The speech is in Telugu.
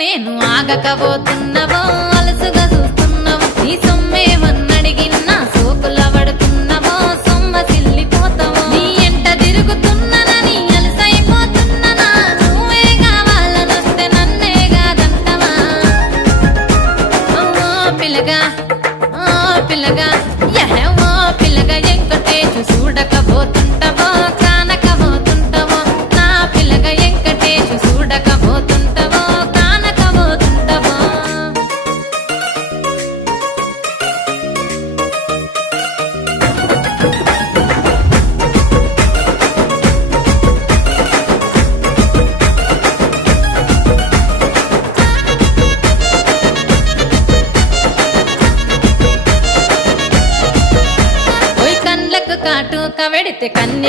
నేను ఆగకపోతున్నవో అలసుగా చూస్తున్నవో నీ సొమ్మేమన్నడిగిన్నా సోకుల పడుతున్నవో సొమ్మ సిల్లిపోతావో నీ ఎంట తిరుగుతున్ననని అలసైపోతున్ననా నువ్వే కావాలనొస్తే నన్నే కాదంటవా పిల్లగా పిల్లగా యహో పిల్లగా ఎంకటేశు చూడకపోతుంటవో కానకపోతుంటవో నా పిల్లగా ఎంకటేశు చూడకపోతుంటవో కానకపోతుంటవో కాటుక వెడితే కన్నీళ్ళొస్తాయి